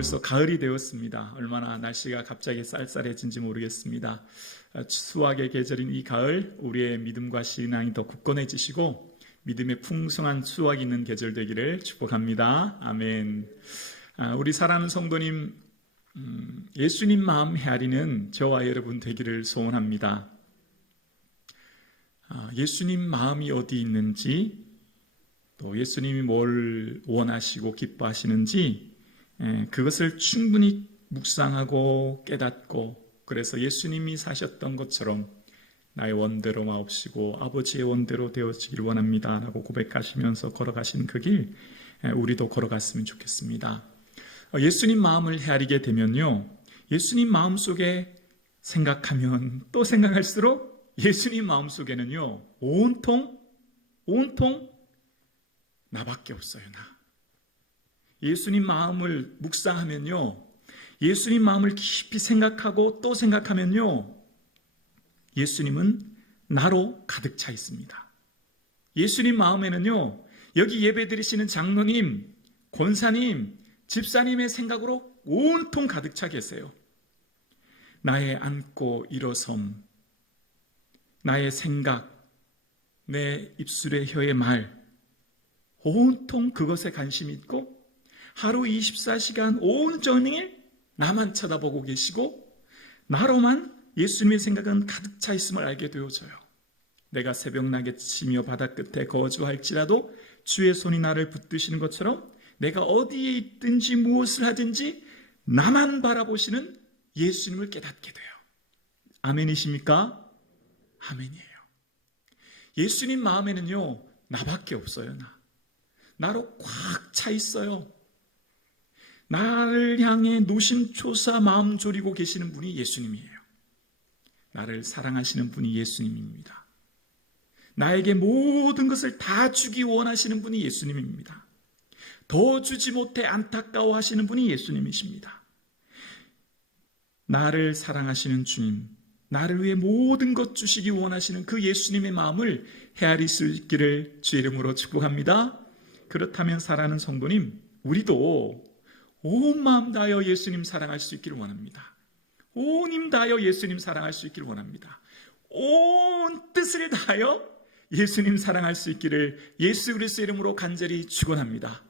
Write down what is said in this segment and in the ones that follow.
벌써 가을이 되었습니다. 얼마나 날씨가 갑자기 쌀쌀해진지 모르겠습니다. 수확의 계절인 이 가을, 우리의 믿음과 신앙이 더 굳건해지시고 믿음의 풍성한 수확이 있는 계절 되기를 축복합니다. 아멘. 우리 사랑하는 성도님, 예수님 마음 헤아리는 저와 여러분 되기를 소원합니다. 예수님 마음이 어디 있는지, 또 예수님이 뭘 원하시고 기뻐하시는지 그것을 충분히 묵상하고 깨닫고, 그래서 예수님이 사셨던 것처럼 나의 원대로 마옵시고 아버지의 원대로 되어지길 원합니다 라고 고백하시면서 걸어가신 그 길, 우리도 걸어갔으면 좋겠습니다. 예수님 마음을 헤아리게 되면요, 예수님 마음속에 생각하면 또 생각할수록 예수님 마음속에는요 온통 나밖에 없어요. 나. 예수님 마음을 묵상하면요, 예수님 마음을 깊이 생각하고 또 생각하면요, 예수님은 나로 가득 차 있습니다. 예수님 마음에는요, 여기 예배 드리시는 장로님, 권사님, 집사님의 생각으로 온통 가득 차 계세요. 나의 앉고 일어섬, 나의 생각, 내 입술의 혀의 말, 온통 그것에 관심이 있고 하루 24시간 온종일 나만 쳐다보고 계시고 나로만 예수님의 생각은 가득 차 있음을 알게 되어져요. 내가 새벽나게 치며 바다 끝에 거주할지라도 주의 손이 나를 붙드시는 것처럼 내가 어디에 있든지 무엇을 하든지 나만 바라보시는 예수님을 깨닫게 돼요. 아멘이십니까? 아멘이에요. 예수님 마음에는요, 나밖에 없어요. 나로 꽉 차 있어요. 나를 향해 노심초사 마음 졸이고 계시는 분이 예수님이에요. 나를 사랑하시는 분이 예수님입니다. 나에게 모든 것을 다 주기 원하시는 분이 예수님입니다. 더 주지 못해 안타까워하시는 분이 예수님이십니다. 나를 사랑하시는 주님, 나를 위해 모든 것 주시기 원하시는 그 예수님의 마음을 헤아릴 수 있기를 주의 이름으로 축복합니다. 그렇다면 사랑하는 성도님, 우리도 온 마음 다하여 예수님 사랑할 수 있기를 원합니다. 온 힘 다하여 예수님 사랑할 수 있기를 원합니다. 온 뜻을 다하여 예수님 사랑할 수 있기를 예수 그리스도의 이름으로 간절히 축원합니다.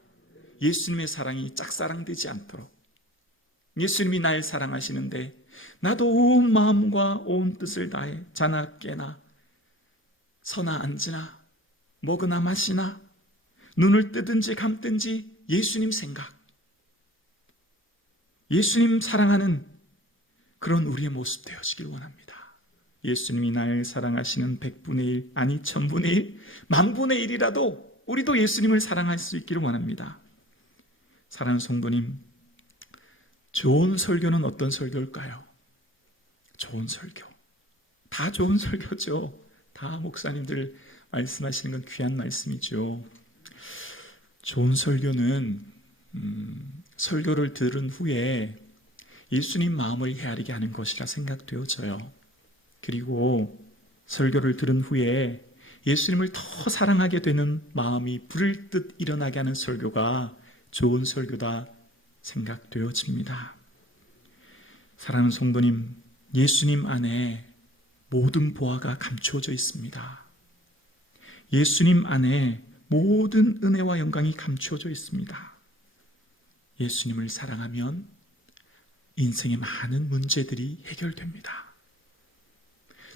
예수님의 사랑이 짝사랑되지 않도록, 예수님이 날 사랑하시는데 나도 온 마음과 온 뜻을 다해 자나 깨나 서나 앉으나 먹으나 마시나 눈을 뜨든지 감든지 예수님 생각, 예수님 사랑하는 그런 우리의 모습 되어지길 원합니다. 예수님이 날 사랑하시는 100분의 1, 아니 1000분의 1, 만분의 1이라도 우리도 예수님을 사랑할 수 있기를 원합니다. 사랑하는 성도님, 좋은 설교는 어떤 설교일까요? 좋은 설교, 다 좋은 설교죠. 다 목사님들 말씀하시는 건 귀한 말씀이죠. 좋은 설교는 설교를 들은 후에 예수님 마음을 헤아리게 하는 것이라 생각되어져요. 그리고 설교를 들은 후에 예수님을 더 사랑하게 되는 마음이 불을 듯 일어나게 하는 설교가 좋은 설교다 생각되어집니다. 사랑하는 성도님, 예수님 안에 모든 보화가 감추어져 있습니다. 예수님 안에 모든 은혜와 영광이 감추어져 있습니다. 예수님을 사랑하면 인생의 많은 문제들이 해결됩니다.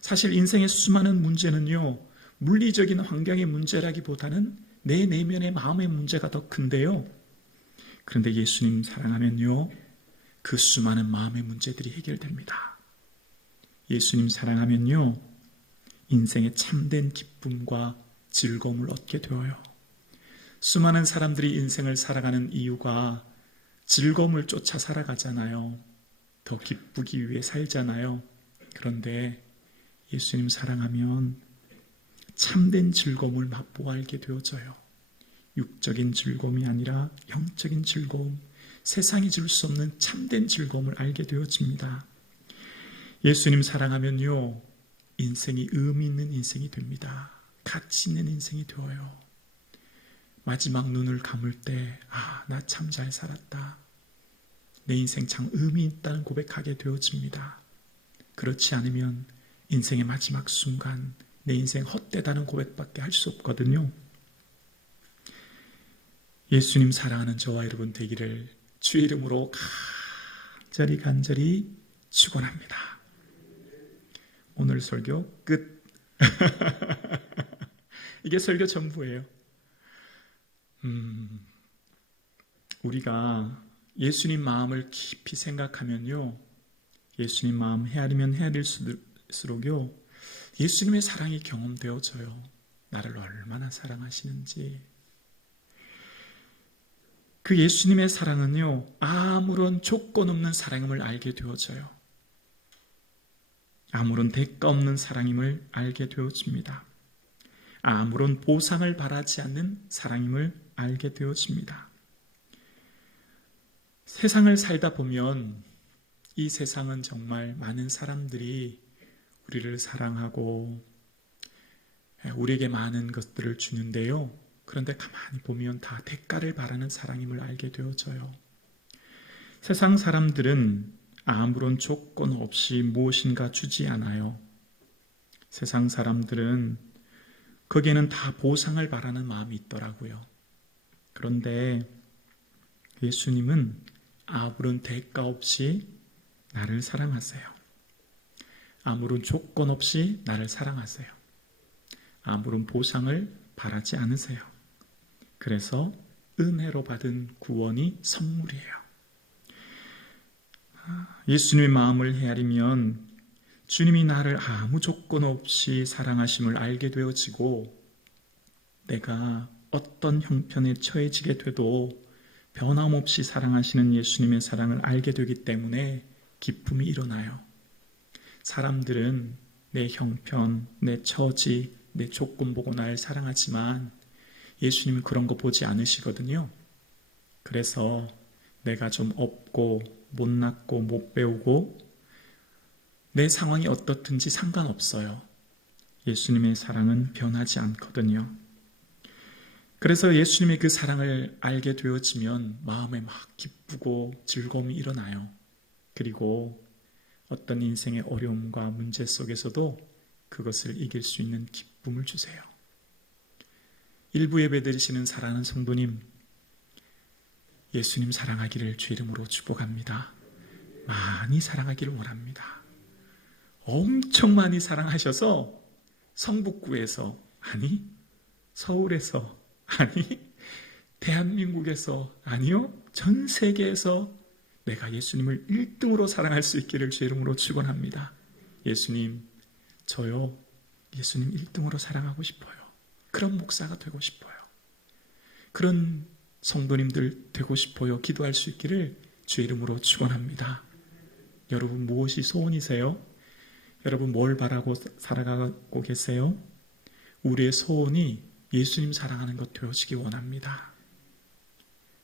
사실 인생의 수많은 문제는요, 물리적인 환경의 문제라기보다는 내 내면의 마음의 문제가 더 큰데요, 그런데 예수님 사랑하면요, 그 수많은 마음의 문제들이 해결됩니다. 예수님 사랑하면요, 인생의 참된 기쁨과 즐거움을 얻게 되어요. 수많은 사람들이 인생을 살아가는 이유가 즐거움을 쫓아 살아가잖아요. 더 기쁘기 위해 살잖아요. 그런데 예수님 사랑하면 참된 즐거움을 맛보아 알게 되어져요. 육적인 즐거움이 아니라 영적인 즐거움, 세상이 줄 수 없는 참된 즐거움을 알게 되어집니다. 예수님 사랑하면요, 인생이 의미 있는 인생이 됩니다. 가치 있는 인생이 되어요. 마지막 눈을 감을 때, 나 참 잘 살았다. 내 인생 참 의미 있다는 고백하게 되어집니다. 그렇지 않으면 인생의 마지막 순간 내 인생 헛되다는 고백밖에 할 수 없거든요. 예수님 사랑하는 저와 여러분 되기를 주의 이름으로 간절히 축원합니다. 오늘 설교 끝. 이게 설교 전부예요. 우리가 예수님 마음을 깊이 생각하면요, 예수님 마음 헤아리면 헤아릴수록요, 예수님의 사랑이 경험되어져요. 나를 얼마나 사랑하시는지. 그 예수님의 사랑은요, 아무런 조건 없는 사랑임을 알게 되어져요. 아무런 대가 없는 사랑임을 알게 되어집니다. 아무런 보상을 바라지 않는 사랑임을 알게 되어집니다. 세상을 살다 보면 이 세상은 정말 많은 사람들이 우리를 사랑하고 우리에게 많은 것들을 주는데요. 그런데 가만히 보면 다 대가를 바라는 사랑임을 알게 되어져요. 세상 사람들은 아무런 조건 없이 무엇인가 주지 않아요. 세상 사람들은 거기에는 다 보상을 바라는 마음이 있더라고요. 그런데 예수님은 아무런 대가 없이 나를 사랑하세요. 아무런 조건 없이 나를 사랑하세요. 아무런 보상을 바라지 않으세요. 그래서 은혜로 받은 구원이 선물이에요. 예수님의 마음을 헤아리면 주님이 나를 아무 조건 없이 사랑하심을 알게 되어지고 내가 어떤 형편에 처해지게 돼도 변함없이 사랑하시는 예수님의 사랑을 알게 되기 때문에 기쁨이 일어나요. 사람들은 내 형편, 내 처지, 내 조건 보고 날 사랑하지만 예수님은 그런 거 보지 않으시거든요. 그래서 내가 좀 없고 못났고 못 배우고 내 상황이 어떻든지 상관없어요. 예수님의 사랑은 변하지 않거든요. 그래서 예수님의 그 사랑을 알게 되어지면 마음에 막 기쁘고 즐거움이 일어나요. 그리고 어떤 인생의 어려움과 문제 속에서도 그것을 이길 수 있는 기쁨을 주세요. 일부 예배 드리시는 사랑하는 성도님, 예수님 사랑하기를 주 이름으로 축복합니다. 많이 사랑하기를 원합니다. 엄청 많이 사랑하셔서 성북구에서, 아니 서울에서, 아니 대한민국에서, 아니요 전 세계에서 내가 예수님을 1등으로 사랑할 수 있기를 주 이름으로 축원합니다. 예수님, 저요 예수님 1등으로 사랑하고 싶어요. 그런 목사가 되고 싶어요. 그런 성도님들 되고 싶어요. 기도할 수 있기를 주 이름으로 축원합니다. 여러분 무엇이 소원이세요? 여러분 뭘 바라고 살아가고 계세요? 우리의 소원이 예수님 사랑하는 것 되어지기 원합니다.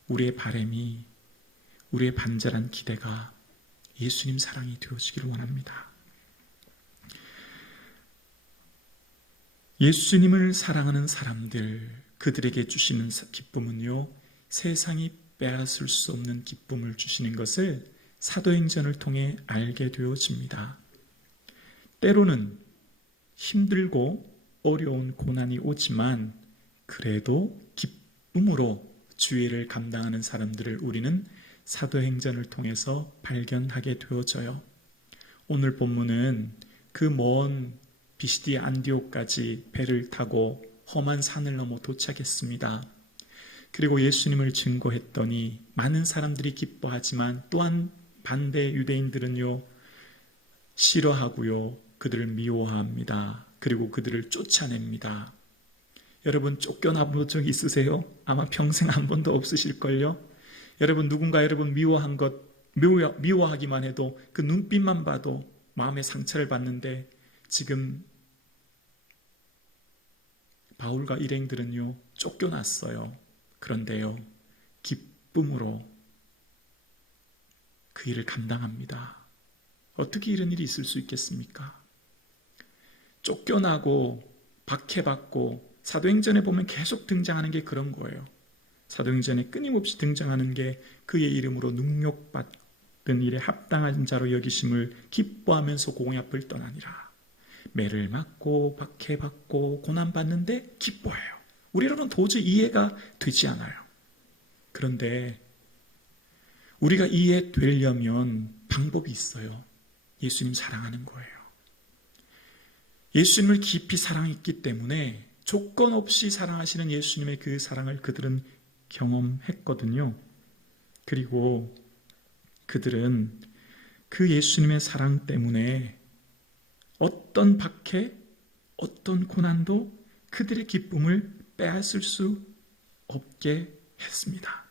우리의 바람이, 우리의 반절한 기대가 예수님 사랑이 되어지기를 원합니다. 예수님을 사랑하는 사람들, 그들에게 주시는 기쁨은요, 세상이 빼앗을 수 없는 기쁨을 주시는 것을 사도행전을 통해 알게 되어집니다. 때로는 힘들고 어려운 고난이 오지만 그래도 기쁨으로 주의를 감당하는 사람들을 우리는 사도행전을 통해서 발견하게 되어져요. 오늘 본문은 그 먼 비시디아 안디옥까지 배를 타고 험한 산을 넘어 도착했습니다. 그리고 예수님을 증거했더니 많은 사람들이 기뻐하지만 또한 반대 유대인들은요 싫어하고요 그들을 미워합니다. 그리고 그들을 쫓아냅니다. 여러분 쫓겨나 본 적 있으세요? 아마 평생 한 번도 없으실걸요? 여러분 누군가 여러분 미워한 것 미워하기만 해도 그 눈빛만 봐도 마음의 상처를 받는데 지금 바울과 일행들은요 쫓겨났어요. 그런데요 기쁨으로 그 일을 감당합니다. 어떻게 이런 일이 있을 수 있겠습니까? 쫓겨나고 박해받고 사도행전에 보면 계속 등장하는 게 그런 거예요. 사도행전에 끊임없이 등장하는 게 그의 이름으로 능욕받고 일에 합당한 자로 여기심을 기뻐하면서 공의 앞을 떠나니라. 매를 맞고 박해받고 고난받는데 기뻐해요. 우리로는 도저히 이해가 되지 않아요. 그런데 우리가 이해되려면 방법이 있어요. 예수님 사랑하는 거예요. 예수님을 깊이 사랑했기 때문에 조건 없이 사랑하시는 예수님의 그 사랑을 그들은 경험했거든요. 그리고 그들은 그 예수님의 사랑 때문에 어떤 박해, 어떤 고난도 그들의 기쁨을 빼앗을 수 없게 했습니다.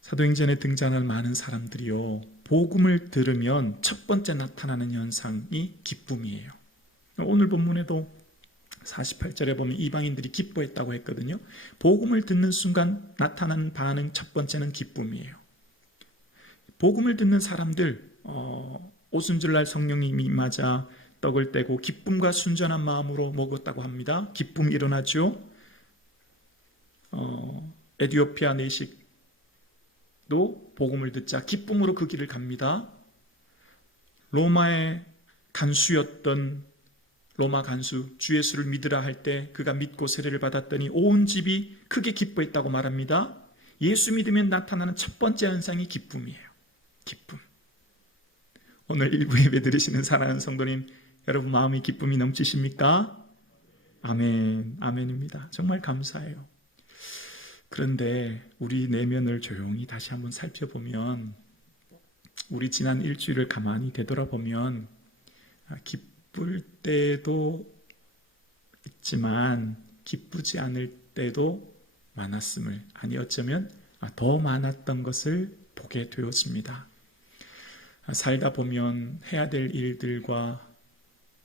사도행전에 등장할 많은 사람들이요, 복음을 들으면 첫 번째 나타나는 현상이 기쁨이에요. 오늘 본문에도 48절에 보면 이방인들이 기뻐했다고 했거든요. 복음을 듣는 순간 나타나는 반응 첫 번째는 기쁨이에요. 복음을 듣는 사람들, 오순절날 성령님이 임하자 떡을 떼고 기쁨과 순전한 마음으로 먹었다고 합니다. 기쁨이 일어나죠. 에티오피아 내식도 복음을 듣자 기쁨으로 그 길을 갑니다. 로마의 간수였던 로마 간수 주 예수를 믿으라 할 때 그가 믿고 세례를 받았더니 온 집이 크게 기뻐했다고 말합니다. 예수 믿으면 나타나는 첫 번째 현상이 기쁨이에요. 기쁨. 오늘 일부 예배 드리시는 사랑하는 성도님, 여러분 마음이 기쁨이 넘치십니까? 아멘, 아멘입니다. 정말 감사해요. 그런데 우리 내면을 조용히 다시 한번 살펴보면, 우리 지난 일주일을 가만히 되돌아보면 기쁠 때도 있지만 기쁘지 않을 때도 많았음을, 아니 어쩌면 더 많았던 것을 보게 되었습니다. 살다 보면 해야 될 일들과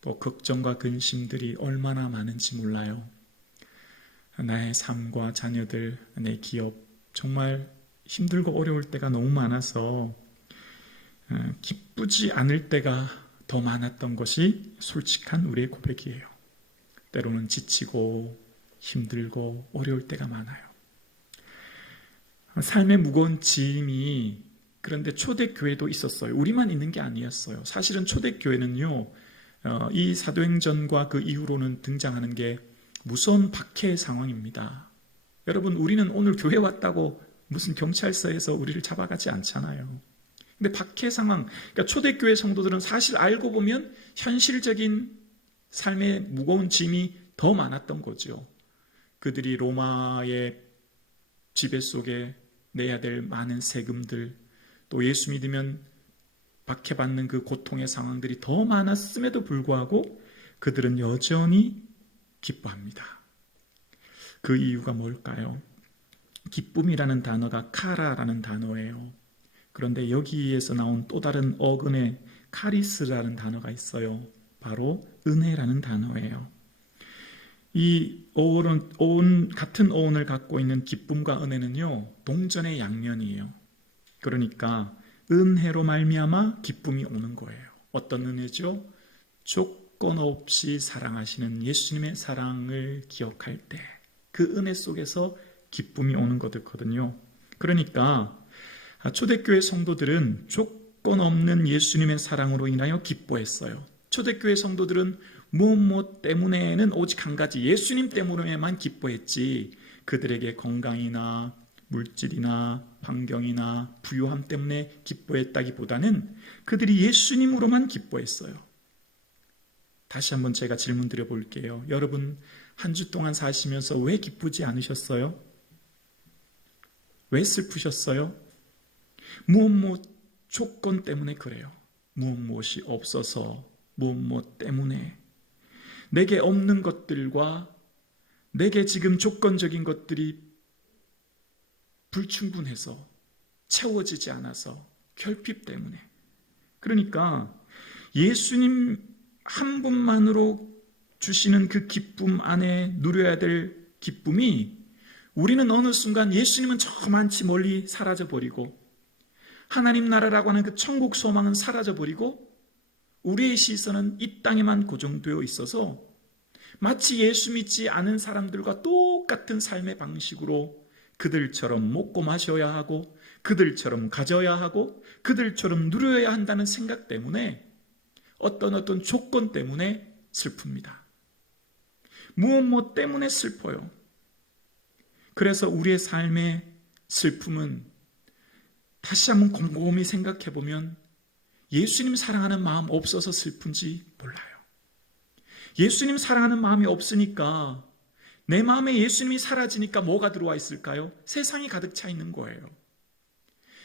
또 걱정과 근심들이 얼마나 많은지 몰라요. 나의 삶과 자녀들, 내 기업, 정말 힘들고 어려울 때가 너무 많아서 기쁘지 않을 때가 더 많았던 것이 솔직한 우리의 고백이에요. 때로는 지치고 힘들고 어려울 때가 많아요. 삶의 무거운 짐이, 그런데 초대교회도 있었어요. 우리만 있는 게 아니었어요. 사실은 초대교회는요, 이 사도행전과 그 이후로는 등장하는 게 무서운 박해 상황입니다. 여러분, 우리는 오늘 교회 왔다고 무슨 경찰서에서 우리를 잡아가지 않잖아요. 근데 박해 상황, 그러니까 초대교회 성도들은 사실 알고 보면 현실적인 삶의 무거운 짐이 더 많았던 거죠. 그들이 로마의 지배 속에 내야 될 많은 세금들, 또 예수 믿으면 박해받는 그 고통의 상황들이 더 많았음에도 불구하고 그들은 여전히 기뻐합니다. 그 이유가 뭘까요? 기쁨이라는 단어가 카라라는 단어예요. 그런데 여기에서 나온 또 다른 어근에 카리스라는 단어가 있어요. 바로 은혜라는 단어예요. 이 같은 어원을 갖고 있는 기쁨과 은혜는요, 동전의 양면이에요. 그러니까 은혜로 말미암아 기쁨이 오는 거예요. 어떤 은혜죠? 조건 없이 사랑하시는 예수님의 사랑을 기억할 때 그 은혜 속에서 기쁨이 오는 거거든요. 그러니까 초대교회 성도들은 조건 없는 예수님의 사랑으로 인하여 기뻐했어요. 초대교회 성도들은 무엇 때문에는 오직 한 가지, 예수님 때문에만 기뻐했지, 그들에게 건강이나 물질이나 환경이나 부유함 때문에 기뻐했다기보다는 그들이 예수님으로만 기뻐했어요. 다시 한번 제가 질문 드려볼게요. 여러분, 한 주 동안 사시면서 왜 기쁘지 않으셨어요? 왜 슬프셨어요? 무엇 조건 때문에 그래요. 무엇이 없어서, 무엇 때문에. 내게 없는 것들과 내게 지금 조건적인 것들이 불충분해서, 채워지지 않아서, 결핍 때문에. 그러니까 예수님 한 분만으로 주시는 그 기쁨 안에 누려야 될 기쁨이, 우리는 어느 순간 예수님은 저만치 멀리 사라져버리고 하나님 나라라고 하는 그 천국 소망은 사라져버리고 우리의 시선은 이 땅에만 고정되어 있어서 마치 예수 믿지 않은 사람들과 똑같은 삶의 방식으로 그들처럼 먹고 마셔야 하고 그들처럼 가져야 하고 그들처럼 누려야 한다는 생각 때문에 어떤 조건 때문에 슬픕니다. 무엇 때문에 슬퍼요. 그래서 우리의 삶의 슬픔은 다시 한번 곰곰이 생각해 보면 예수님 사랑하는 마음 없어서 슬픈지 몰라요. 예수님 사랑하는 마음이 없으니까, 내 마음에 예수님이 사라지니까 뭐가 들어와 있을까요? 세상이 가득 차 있는 거예요.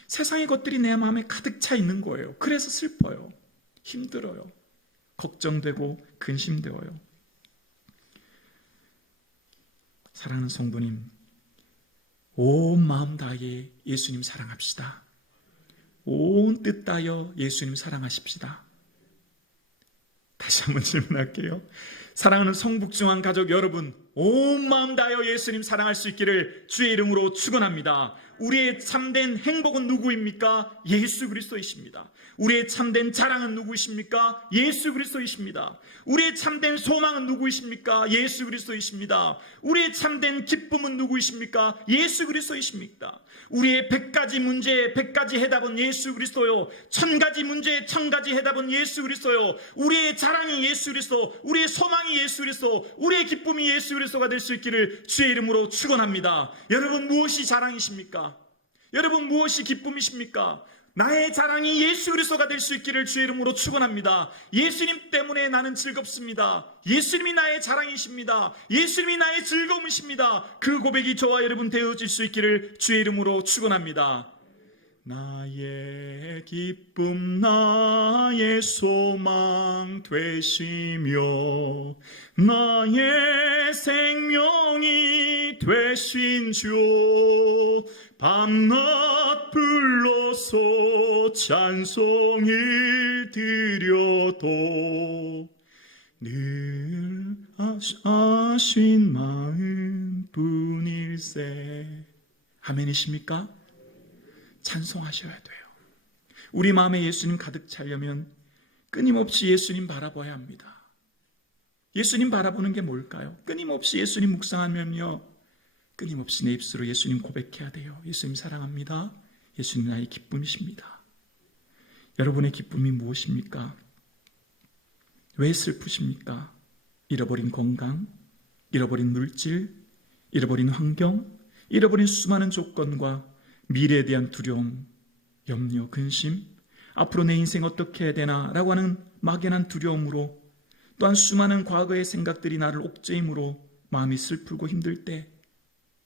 세상의 것들이 내 마음에 가득 차 있는 거예요. 그래서 슬퍼요. 힘들어요. 걱정되고 근심되어요. 사랑하는 성도님, 온 마음 다해 예수님 사랑합시다. 온 뜻 다하여 예수님 사랑하십시다. 다시 한번 질문할게요. 사랑하는 성북중앙 가족 여러분, 온 마음 다하여 예수님 사랑할 수 있기를 주의 이름으로 축원합니다. 우리의 참된 행복은 누구입니까? 예수 그리스도이십니다. 우리의 참된 자랑은 누구이십니까? 예수 그리스도이십니다. 우리의 참된 소망은 누구이십니까? 예수 그리스도이십니다. 우리의 참된 기쁨은 누구이십니까? 예수 그리스도이십니다. 우리의 100가지 문제의 100가지 해답은 예수 그리스도요. 1000가지 문제의 1000가지 해답은 예수 그리스도요. 우리의 자랑이 예수 그리스도, 우리의 소망이 예수 그리스도, 우리의 기쁨이 예수 그리스도가 될 수 있기를 주의 이름으로 축원합니다. 여러분, 무엇이 자랑이십니까? 여러분, 무엇이 기쁨이십니까? 나의 자랑이 예수 그리스도가 될 수 있기를 주의 이름으로 축원합니다. 예수님 때문에 나는 즐겁습니다. 예수님이 나의 자랑이십니다. 예수님이 나의 즐거움이십니다. 그 고백이 저와 여러분 되어질 수 있기를 주의 이름으로 축원합니다. 나의 기쁨 나의 소망 되시며 나의 생명이 되신 주, 밤낮 불러서 찬송을 드려도 늘 아신 마음 뿐일세. 아멘이십니까? 찬송하셔야 돼요. 우리 마음에 예수님 가득 차려면 끊임없이 예수님 바라봐야 합니다. 예수님 바라보는 게 뭘까요? 끊임없이 예수님 묵상하면요, 끊임없이 내 입술로 예수님 고백해야 돼요. 예수님 사랑합니다. 예수님 나의 기쁨이십니다. 여러분의 기쁨이 무엇입니까? 왜 슬프십니까? 잃어버린 건강, 잃어버린 물질, 잃어버린 환경, 잃어버린 수많은 조건과 미래에 대한 두려움, 염려, 근심, 앞으로 내 인생 어떻게 해야 되나 라고 하는 막연한 두려움으로, 또한 수많은 과거의 생각들이 나를 옥죄임으로 마음이 슬프고 힘들 때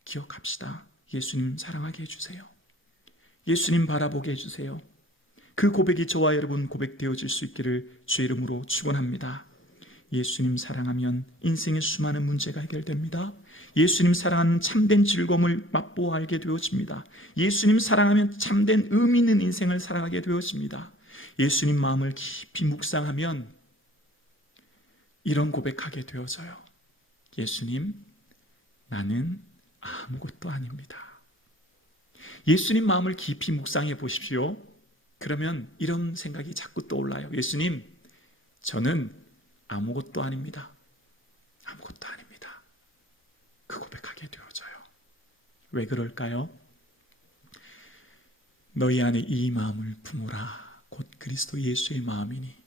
기억합시다. 예수님 사랑하게 해주세요. 예수님 바라보게 해주세요. 그 고백이 저와 여러분 고백되어질 수 있기를 주의 이름으로 축원합니다. 예수님 사랑하면 인생의 수많은 문제가 해결됩니다. 예수님 사랑하는 참된 즐거움을 맛보아 알게 되어집니다. 예수님 사랑하면 참된 의미 있는 인생을 살아가게 되어집니다. 예수님 마음을 깊이 묵상하면 이런 고백하게 되어져요. 예수님, 나는 아무것도 아닙니다. 예수님 마음을 깊이 묵상해 보십시오. 그러면 이런 생각이 자꾸 떠올라요. 예수님, 저는 아무것도 아닙니다. 아무것도 아닙니다. 그 고백하게 되어져요. 왜 그럴까요? 너희 안에 이 마음을 품으라. 곧 그리스도 예수의 마음이니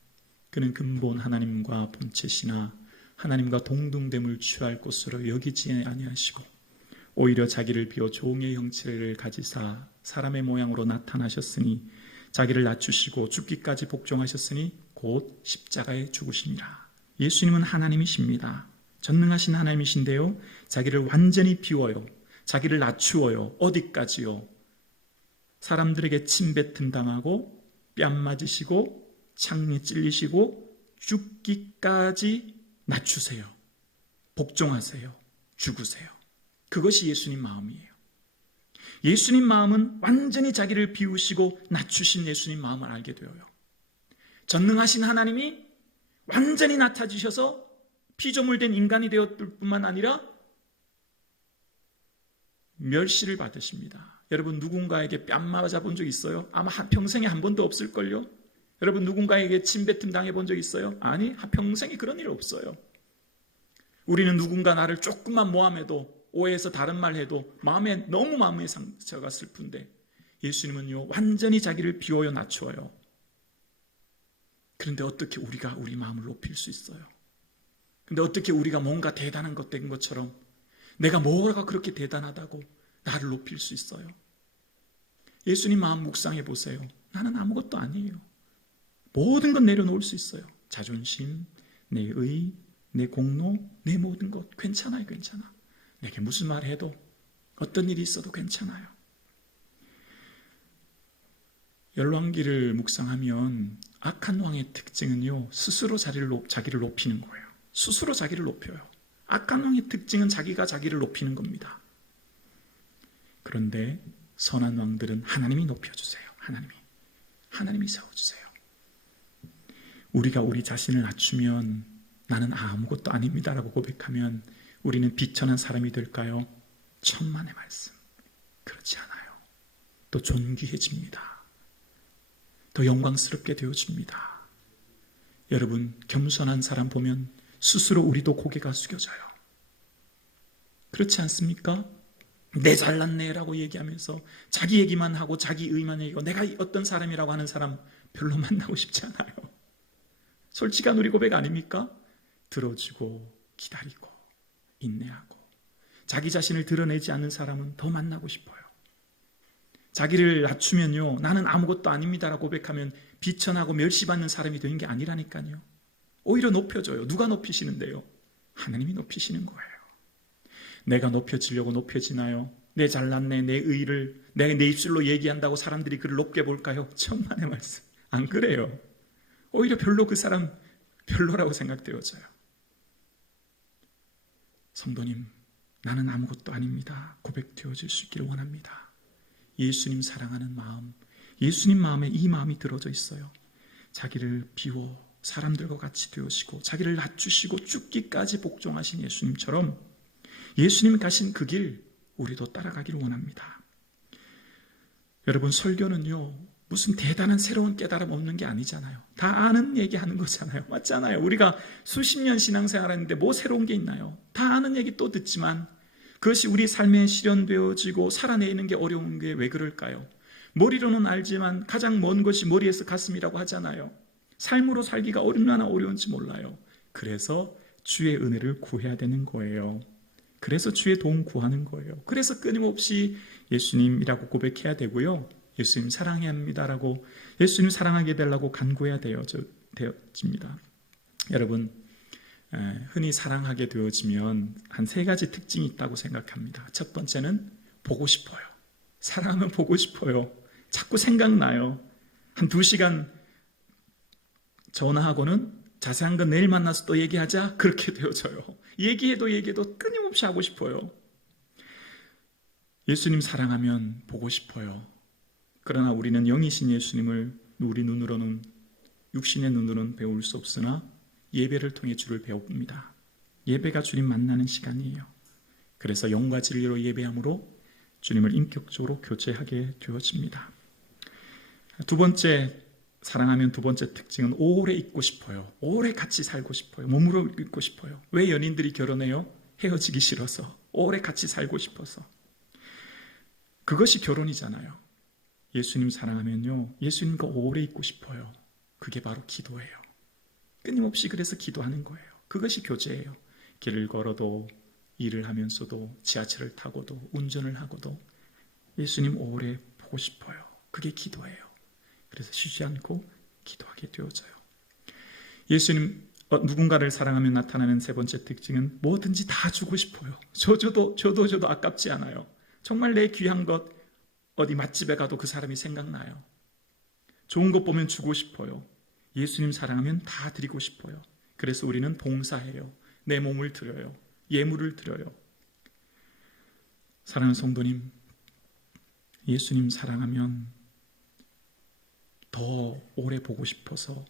그는 근본 하나님과 본체시나 하나님과 동등됨을 취할 것으로 여기지 아니하시고 오히려 자기를 비워 종의 형체를 가지사 사람의 모양으로 나타나셨으니 자기를 낮추시고 죽기까지 복종하셨으니 곧 십자가에 죽으시니라. 예수님은 하나님이십니다. 전능하신 하나님이신데요, 자기를 완전히 비워요. 자기를 낮추어요. 어디까지요? 사람들에게 침뱉음 당하고 뺨 맞으시고 창에 찔리시고 죽기까지 낮추세요. 복종하세요. 죽으세요. 그것이 예수님 마음이에요. 예수님 마음은 완전히 자기를 비우시고 낮추신 예수님 마음을 알게 되어요. 전능하신 하나님이 완전히 낮아지셔서 피조물된 인간이 되었을 뿐만 아니라 멸시를 받으십니다. 여러분, 누군가에게 뺨 맞아본 적 있어요? 아마 평생에 한 번도 없을걸요? 여러분, 누군가에게 침뱉음 당해본 적 있어요? 아니, 평생에 그런 일 없어요. 우리는 누군가 나를 조금만 모함해도, 오해해서 다른 말 해도 너무 마음의 상처가 슬픈데, 예수님은요, 완전히 자기를 비워요, 낮추어요. 그런데 어떻게 우리가 우리 마음을 높일 수 있어요? 근데 어떻게 우리가 뭔가 대단한 것 된 것처럼 내가 뭐가 그렇게 대단하다고 나를 높일 수 있어요? 예수님 마음 묵상해 보세요. 나는 아무것도 아니에요. 모든 건 내려놓을 수 있어요. 자존심, 내 의, 내 공로, 내 모든 것 괜찮아요. 괜찮아. 내게 무슨 말 해도 어떤 일이 있어도 괜찮아요. 열왕기를 묵상하면 악한 왕의 특징은요, 스스로 자기를 높이는 거예요. 스스로 자기를 높여요. 악한 왕의 특징은 자기가 자기를 높이는 겁니다. 그런데 선한 왕들은 하나님이 높여주세요. 하나님이 세워주세요. 우리가 우리 자신을 낮추면 나는 아무것도 아닙니다라고 고백하면 우리는 비천한 사람이 될까요? 천만의 말씀. 그렇지 않아요. 또 존귀해집니다. 더 영광스럽게 되어집니다. 여러분, 겸손한 사람 보면 스스로 우리도 고개가 숙여져요. 그렇지 않습니까? 내 잘났네 라고 얘기하면서 자기 얘기만 하고 자기 의만 얘기하고 내가 어떤 사람이라고 하는 사람 별로 만나고 싶지 않아요. 솔직한 우리 고백 아닙니까? 들어주고 기다리고 인내하고 자기 자신을 드러내지 않는 사람은 더 만나고 싶어요. 자기를 낮추면요, 나는 아무것도 아닙니다라고 고백하면 비천하고 멸시받는 사람이 되는 게 아니라니까요. 오히려 높여줘요. 누가 높이시는데요? 하나님이 높이시는 거예요. 내가 높여지려고 높여지나요? 내 잘났네, 내 의를 내 입술로 얘기한다고 사람들이 그를 높게 볼까요? 천만의 말씀. 안 그래요. 오히려 별로 그 사람 별로라고 생각되어져요. 성도님, 나는 아무것도 아닙니다. 고백되어질 수 있기를 원합니다. 예수님 사랑하는 마음, 예수님 마음에 이 마음이 들어져 있어요. 자기를 비워 사람들과 같이 되어지고 자기를 낮추시고 죽기까지 복종하신 예수님처럼 예수님 가신 그 길 우리도 따라가기를 원합니다. 여러분, 설교는요 무슨 대단한 새로운 깨달음 없는 게 아니잖아요. 다 아는 얘기하는 거잖아요. 맞잖아요. 우리가 수십 년 신앙생활하는데 뭐 새로운 게 있나요? 다 아는 얘기 또 듣지만 그것이 우리 삶에 실현되어지고 살아내는 게 어려운 게 왜 그럴까요? 머리로는 알지만 가장 먼 것이 머리에서 가슴이라고 하잖아요. 삶으로 살기가 얼마나 어려운지 몰라요. 그래서 주의 은혜를 구해야 되는 거예요. 그래서 주의 도움 구하는 거예요. 그래서 끊임없이 예수님이라고 고백해야 되고요. 예수님 사랑해야 합니다라고 예수님 사랑하게 되려고 간구해야 되어집니다. 여러분, 흔히 사랑하게 되어지면 한 세 가지 특징이 있다고 생각합니다. 첫 번째는 보고 싶어요. 사랑은 보고 싶어요. 자꾸 생각나요. 한 2시간 전화하고는 자세한 건 내일 만나서 또 얘기하자. 그렇게 되어져요. 얘기해도 끊임없이 하고 싶어요. 예수님 사랑하면 보고 싶어요. 그러나 우리는 영이신 예수님을 우리 눈으로는, 육신의 눈으로는 배울 수 없으나 예배를 통해 주를 배웁니다. 예배가 주님 만나는 시간이에요. 그래서 영과 진리로 예배함으로 주님을 인격적으로 교제하게 되어집니다. 두 번째, 사랑하면 두 번째 특징은 오래 있고 싶어요. 오래 같이 살고 싶어요. 몸으로 있고 싶어요. 왜 연인들이 결혼해요? 헤어지기 싫어서, 오래 같이 살고 싶어서. 그것이 결혼이잖아요. 예수님 사랑하면요, 예수님과 오래 있고 싶어요. 그게 바로 기도예요. 끊임없이 그래서 기도하는 거예요. 그것이 교제예요. 길을 걸어도, 일을 하면서도, 지하철을 타고도, 운전을 하고도 예수님 오래 보고 싶어요. 그게 기도예요. 그래서 쉬지 않고 기도하게 되어져요. 예수님, 누군가를 사랑하면 나타나는 세 번째 특징은 뭐든지 다 주고 싶어요. 저도 아깝지 않아요. 정말 내 귀한 것, 어디 맛집에 가도 그 사람이 생각나요. 좋은 것 보면 주고 싶어요. 예수님 사랑하면 다 드리고 싶어요. 그래서 우리는 봉사해요. 내 몸을 드려요. 예물을 드려요. 사랑하는 성도님, 예수님 사랑하면 더 오래 보고 싶어서,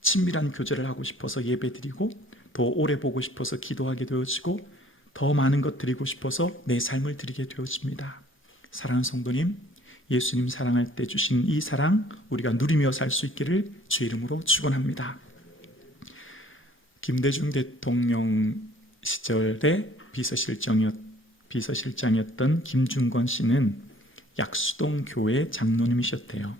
친밀한 교제를 하고 싶어서 예배드리고, 더 오래 보고 싶어서 기도하게 되어지고, 더 많은 것 드리고 싶어서 내 삶을 드리게 되어집니다. 사랑하는 성도님, 예수님 사랑할 때 주신 이 사랑 우리가 누리며 살 수 있기를 주의 이름으로 축원합니다. 김대중 대통령 시절에 비서실장이었던 김중건 씨는 약수동 교회 장로님이셨대요.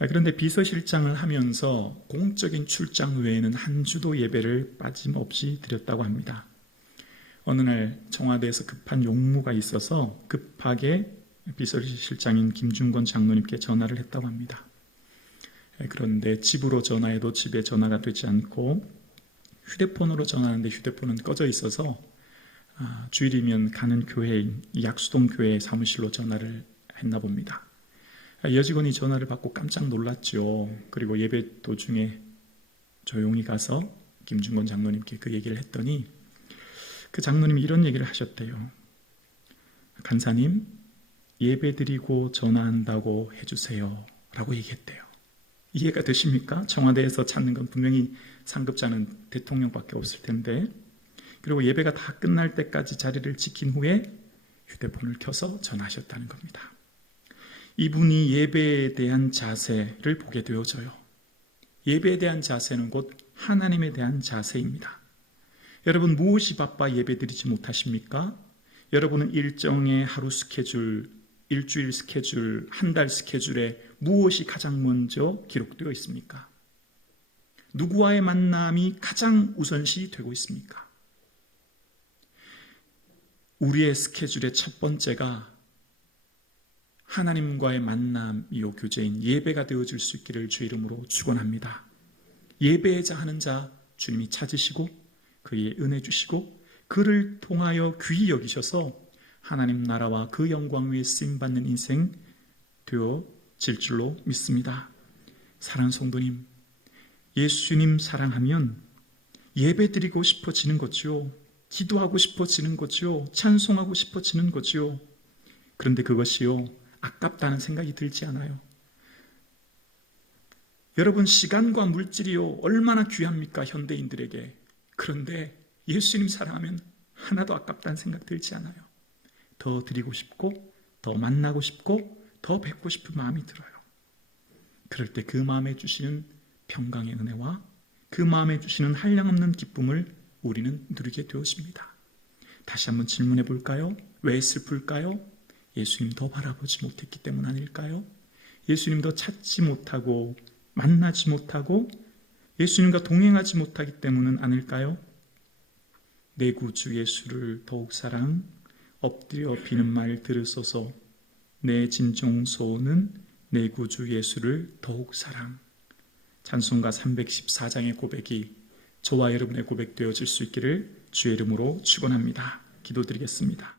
그런데 비서실장을 하면서 공적인 출장 외에는 한 주도 예배를 빠짐없이 드렸다고 합니다. 어느 날 청와대에서 급한 용무가 있어서 급하게 비서실장인 김중건 장로님께 전화를 했다고 합니다. 그런데 집으로 전화해도 집에 전화가 되지 않고 휴대폰으로 전화하는데 휴대폰은 꺼져 있어서 주일이면 가는 교회인 약수동 교회 사무실로 전화를 했나 봅니다. 여직원이 전화를 받고 깜짝 놀랐죠. 그리고 예배 도중에 조용히 가서 김중건 장로님께 그 얘기를 했더니 그 장로님이 이런 얘기를 하셨대요. 간사님, 예배 드리고 전화한다고 해주세요 라고 얘기했대요. 이해가 되십니까? 청와대에서 찾는 건 분명히 상급자는 대통령밖에 없을 텐데, 그리고 예배가 다 끝날 때까지 자리를 지킨 후에 휴대폰을 켜서 전화하셨다는 겁니다. 이분이 예배에 대한 자세를 보게 되어져요. 예배에 대한 자세는 곧 하나님에 대한 자세입니다. 여러분, 무엇이 바빠 예배 드리지 못하십니까? 여러분은 일정의 하루 스케줄, 일주일 스케줄, 한 달 스케줄에 무엇이 가장 먼저 기록되어 있습니까? 누구와의 만남이 가장 우선시 되고 있습니까? 우리의 스케줄의 첫 번째가 하나님과의 만남이요 교제인 예배가 되어줄 수 있기를 주의 이름으로 축원합니다. 예배자 하는 자 주님이 찾으시고 그의 은혜 주시고 그를 통하여 귀히 여기셔서 하나님 나라와 그 영광 위에 쓰임받는 인생 되어질 줄로 믿습니다. 사랑하는 성도님, 예수님 사랑하면 예배 드리고 싶어지는 거죠. 기도하고 싶어지는 거죠. 찬송하고 싶어지는 거죠. 그런데 그것이요, 아깝다는 생각이 들지 않아요. 여러분, 시간과 물질이요 얼마나 귀합니까? 현대인들에게. 그런데 예수님 사랑하면 하나도 아깝다는 생각 들지 않아요. 더 드리고 싶고 더 만나고 싶고 더 뵙고 싶은 마음이 들어요. 그럴 때 그 마음에 주시는 평강의 은혜와 그 마음에 주시는 한량없는 기쁨을 우리는 누리게 되어집니다. 다시 한번 질문해 볼까요? 왜 슬플까요? 예수님 더 바라보지 못했기 때문 아닐까요? 예수님 더 찾지 못하고 만나지 못하고 예수님과 동행하지 못하기 때문은 아닐까요? 내 구주 예수를 더욱 사랑, 엎드려 비는 말 들으소서. 내 진정 소원은 내 구주 예수를 더욱 사랑. 찬송가 314장의 고백이 저와 여러분의 고백 되어질 수 있기를 주의 이름으로 축원합니다. 기도드리겠습니다.